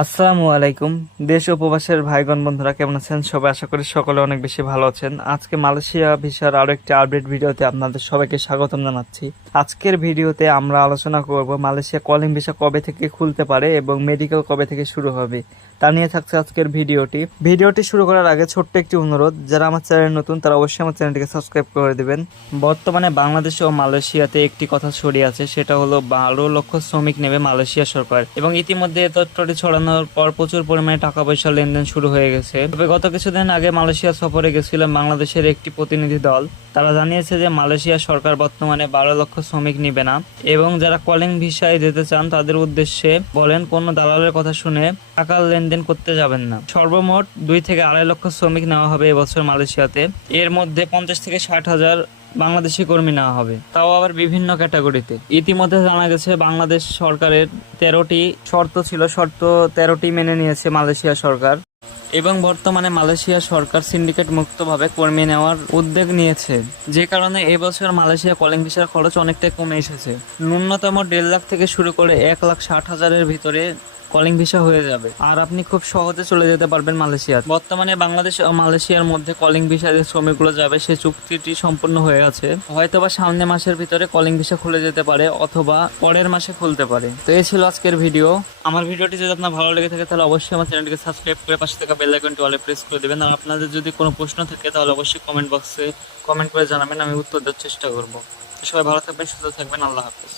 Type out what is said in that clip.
আসসালামু আলাইকুম। দেশ ও প্রবাসের ভাইগণ বন্ধুরা কেমন আছেন? সবাই আশা করি সকলে অনেক বেশি ভালো আছেন। আজকে মালয়েশিয়া ভিসার আরো একটি আপডেট ভিডিওতে আপনাদের সবাইকে স্বাগতম জানাচ্ছি। আজকের ভিডিওতে আমরা আলোচনা করব মালয়েশিয়া কলিং ভিসা কবে থেকে খুলতে পারে এবং মেডিকেল কবে থেকে শুরু হবে, তা নিয়ে থাকছে আজকের ভিডিওটি শুরু করার আগে ছোট্ট একটি অনুরোধ, যারা আমার চ্যানেল নতুন তারা অবশ্যই আমার চ্যানেলটিকে সাবস্ক্রাইব করে দিবেন। বর্তমানে বাংলাদেশ ও মালয়েশিয়াতে একটি কথা ছড়িয়ে আছে, সেটা হলো 12 লক্ষ শ্রমিক নেবে মালয়েশিয়া সরকার, এবং ইতিমধ্যে এই তথ্যটি ছড়ানোর পর প্রচুর পরিমাণে টাকা পয়সা লেনদেন শুরু হয়ে গেছে। তবে গত কিছুদিন আগে মালয়েশিয়া সফরে গেছিলাম বাংলাদেশের একটি প্রতিনিধি দল। তারা জানিয়েছে যে মালয়েশিয়া সরকার বর্তমানে 12 লক্ষ শ্রমিক নিবে না, এবং যারা কলিং ভিসায় যেতে চান তাদের উদ্দেশ্যে বলেন কোনো দালালের কথা শুনে টাকার লেনদেন করতে যাবেন না। সর্বমোট 2 থেকে 2.5 লক্ষ শ্রমিক নেওয়া হবে এবছর মালয়েশিয়াতে। এর মধ্যে 50 থেকে 60 হাজার বাংলাদেশি কর্মী নেওয়া হবে, তাও আবার বিভিন্ন ক্যাটাগরিতে। ইতিমধ্যে জানা গেছে বাংলাদেশ সরকারের 13টি শর্ত ছিল, শর্ত 13টি মেনে নিয়েছে মালয়েশিয়া সরকার, এবং বর্তমানে মালয়েশিয়া সরকার সিন্ডিকেট মুক্তভাবে কর্মী নেওয়ার উদ্যোগ নিয়েছে, যে কারণে এবছর মালয়েশিয়া কলিং ভিসার খরচ অনেকটাই কমে এসেছে। ন্যূনতম 1.5 লাখ থেকে শুরু করে 1,60,000-এর ভিতরে কলিং ভিসা হয়ে যাবে, আর আপনি খুব সহজে চলে যেতে পারবেন মালয়েশিয়া। বর্তমানে বাংলাদেশ ও মালয়েশিয়ার মধ্যে কলিং ভিসা যে শ্রমিকগুলো যাবে সে চুক্তিটি সম্পূর্ণ হয়ে আছে। হয়তোবা সামনের মাসের ভিতরে কলিং ভিসা খুলে যেতে পারে, অথবা পরের মাসে খুলতে পারে। তো এই ছিল আজকের ভিডিও। আমার ভিডিওটি যদি আপনার ভালো লেগে থাকে তাহলে অবশ্যই আমার চ্যানেলটিকে সাবস্ক্রাইব করে পাশে থাকা বেল আইকনটি অলে প্রেস করে দেবেন। আর আপনাদের যদি কোনো প্রশ্ন থাকে তাহলে অবশ্যই কমেন্ট বক্সে কমেন্ট করে জানাবেন, আমি উত্তর দেওয়ার চেষ্টা করব। সবাই ভালো থাকবেন, সুস্থ থাকবেন, আল্লাহ হাফেজ।